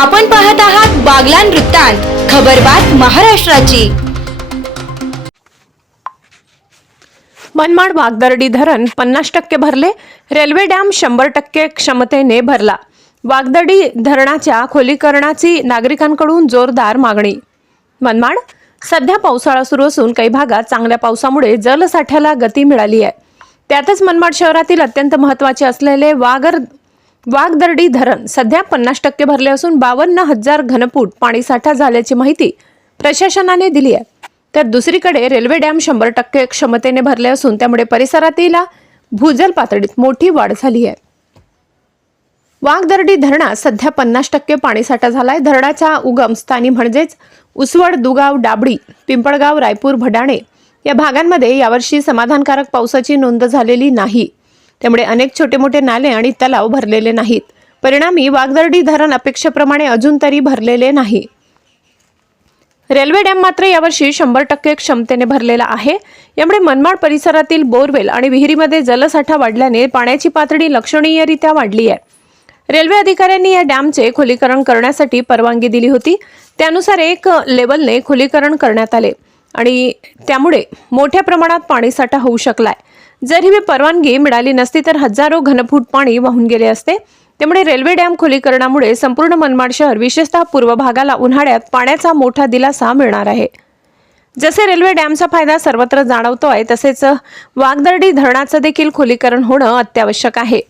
आपण पाहत आहात बागलान वृत्तांत खबरबात महाराष्ट्राची. मनमाड वागदर्डी धरण पन्नास टक्के भरले रेल्वे डॅम शंभर टक्के क्षमतेने भरला. वागदर्डी धरणाच्या खोलीकरणाची नागरिकांकडून जोरदार मागणी. मनमाड सध्या पावसाळा सुरू असून काही भागात चांगल्या पावसामुळे जलसाठ्याला गती मिळाली आहे. त्यातच मनमाड शहरातील अत्यंत महत्त्वाचे असलेले वागर वाघदर्डी धरण सध्या पन्नास टक्के भरले असून बावन्न हजार घनफूट पाणीसाठा झाल्याची माहिती प्रशासनाने दिली आहे. तर दुसरीकडे रेल्वे डॅम शंभर टक्के क्षमतेने भरले असून त्यामुळे परिसरातील भूजल पातळीत मोठी वाढ झाली आहे. वाघदर्डी धरणात सध्या पन्नास टक्के पाणीसाठा झालाय. धरणाच्या उगम स्थानी म्हणजेच उसवड दुगाव डाबडी पिंपळगाव रायपूर भडाणे या भागांमध्ये यावर्षी समाधानकारक पावसाची नोंद झालेली नाही. त्यामुळे अनेक छोटे मोठे नाले आणि तलाव भरलेले नाहीत. परिणामी वाघदर्डी धरण अपेक्षेप्रमाणे अजून तरी भरलेले नाही. रेल्वे डॅम मात्र यावर्षी शंभर टक्के क्षमतेने भरलेला आहे. यामुळे मनमाड परिसरातील बोरवेल आणि विहिरीमध्ये जलसाठा वाढल्याने पाण्याची पातळी लक्षणीयरित्या वाढली आहे. रेल्वे अधिकाऱ्यांनी या डॅमचे खोलीकरण करण्यासाठी परवानगी दिली होती. त्यानुसार एक लेवलने खोलीकरण करण्यात आले आणि त्यामुळे मोठ्या प्रमाणात पाणीसाठा होऊ शकलाय. जर ही परवानगी मिळाली नसती तर हजारो घनफूट पाणी वाहून गेले असते. त्यामुळे रेल्वे डॅम खोलीकरणामुळे संपूर्ण मनमाड शहर विशेषतः पूर्व भागाला उन्हाळ्यात पाण्याचा मोठा दिलासा मिळणार आहे. जसे रेल्वे डॅमचा फायदा सर्वत्र जाणवतो आहे तसेच वागदर्डी धरणाचं देखील खोलीकरण होणं अत्यावश्यक आहे.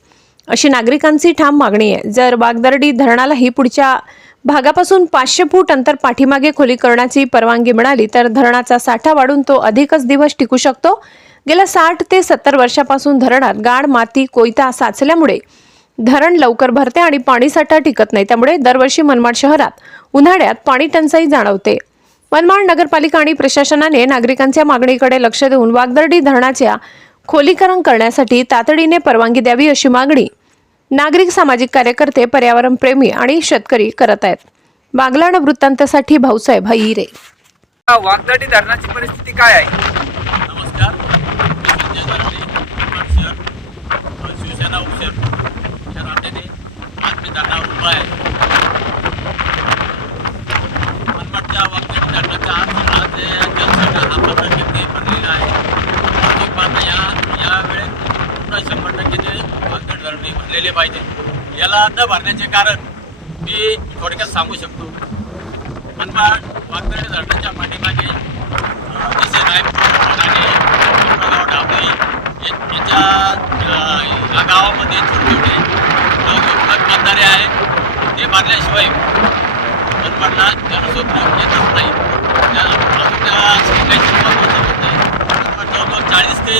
अशी नागरिकांची ठाम मागणी आहे. जर वागदर्डी धरणालाही पुढच्या भागापासून पाचशे फूट अंतर पाठीमागे खोलीकरणाची परवानगी मिळाली तर धरणाचा साठा वाढून तो अधिकच दिवस टिकू शकतो. गेल्या साठ ते सत्तर वर्षापासून धरणात गाड माती कोयता साचल्यामुळे धरण लवकर भरते आणि पाणीसाठा टिकत नाही. त्यामुळे दरवर्षी मनमाड शहरात उन्हाळ्यात पाणी टंचाई जाणवते. मनमाड नगरपालिका आणि प्रशासनाने नागरिकांच्या मागणीकडे लक्ष देऊन वागदर्डी धरणाच्या खोलीकरण करण्यासाठी तातडीने परवानगी द्यावी अशी मागणी नागरिक सामाजिक कार्यकर्ते पर्यावरण प्रेमी आणि शेतकरी करत आहेत. बागलाण वृत्तांतासाठी भाऊसाहेब हिरे वागदाटी धरणाची परिस्थिती काय आहे नमस्कार मी संजय गारडे मनमाड शहर अ, शिवसेना उपशहर शहरामध्ये आज मी धरणावर उभा आहे मनमाडच्या वागदाटी धरणाचा आज आज जलसाठा हा पन्नास टक्के भरलेला आहे वाहतूक मात्र या या वेळेत पूर्ण शंभर टक्के ते वागदाटी धरण हे भरलेले पाहिजे याला न भरण्याचे कारण मी थोडक्यात सांगू शकतो. मनमाड वागदाटी धरणाच्या पाठीमागे जसे रायपूर आणि पिंपळगाव डावली या- गावामध्ये छोटे छोटे बंधारे आहे ते बांधल्याशिवाय मनमाडला जलस्रोत येतच नाही. त्या काही सुरुवात नाही चाळीस ते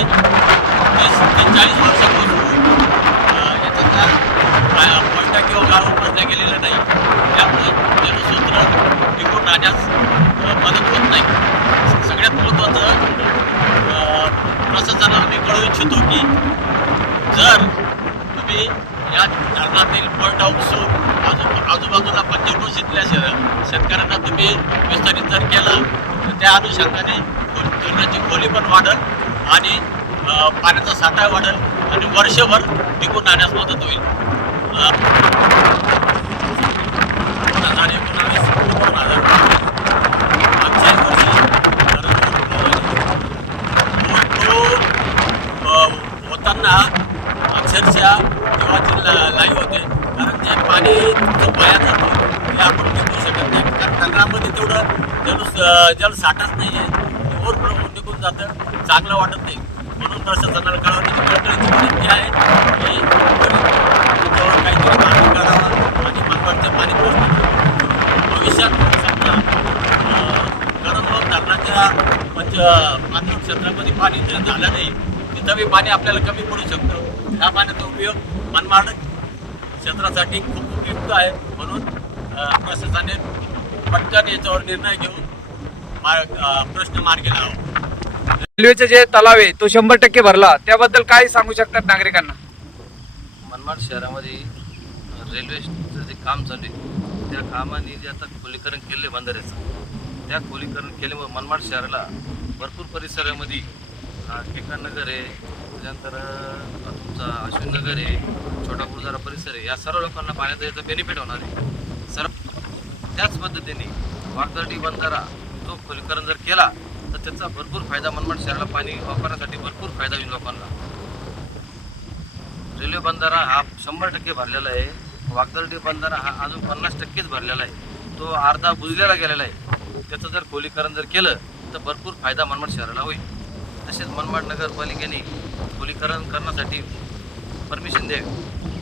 तीस ते चाळीस वर्ष गाव पडता नाही. त्यामुळे जलसूत्र टिकून राहण्यास मदत होत नाही. सगळ्यात महत्त्वाचं प्रशासनाला मी कळू इच्छितो की जर तुम्ही या धरणातील पॉईंट हाऊस आजू आजूबाजूला पंचक्रोशीतल्या शेत शेतकऱ्यांना तुम्ही विस्तारित जर केलं तर त्या अनुषंगाने धरणाची खोली पण वाढेल आणि पाण्याचा साठा वाढेल आणि वर्षभर टिकून राहण्यास मदत होईल. अक्षरशः देवाची ला लाई होते कारण जे पाणी जो पाया जातो ते आपण निघू शकत नाही. कारण नगरामध्ये तेवढं जल साठत नाही आहे. ओव्हरफ्लो निघून जातं चांगलं वाटत नाही. म्हणून प्रशासनाला कळवण्याची कळकळीची विनंती आहे की त्याच्यावर काहीतरी मार्ग करावा आणि मनमाडचं पाणी पोहोचतं भविष्यात समजा कारण मग धरणाच्या पंच मातृ क्षेत्रामध्ये पाणी जर झालं नाही तिथं बी पाणी आपल्याला कमी पडू शकतं. ह्या पाण्याचा उपयोग मनमाड क्षेत्रासाठी खूप उपयुक्त आहे म्हणून प्रशासनाने पटकन याच्यावर निर्णय घेऊन प्रश्न मार्गी लावा. रेल्वेचे जे तलाव आहे तो शंभर टक्के भरला. त्याबद्दल काय सांगू शकतात नागरिकांना? मनमाड शहरामध्ये रेल्वेचं जे काम चालू आहे त्या कामाने जे आता खोलीकरण केले बंधाऱ्याचं त्या खोलीकरण केल्यामुळे मनमाड शहराला भरपूर परिसरामध्ये अं, टिकाण नगर आहे त्याच्यानंतर तुमचा अश्विन नगर आहे छोटा गुरुद्वारा परिसर आहे या सर्व लोकांना पाण्याचा याचा बेनिफिट होणार आहे. सर त्याच पद्धतीने वागदर्डी बंधारा जो खोलीकरण जर केला तर त्याचा भरपूर फायदा मनमाड शहराला पाणी वापरण्यासाठी भरपूर फायदा होईल लोकांना. रेल्वे बंधारा हा शंभर टक्के भरलेला आहे. वागदर्डी बंधारा हा अजून पन्नास टक्केच भरलेला आहे. तो अर्धा बुजलेला गेलेला आहे. त्याचं जर खोलीकरण जर केलं तर भरपूर फायदा मनमाड शहराला होईल. तसेच मनमाड नगरपालिकेने खोलीकरण करण्यासाठी परमिशन द्यावी.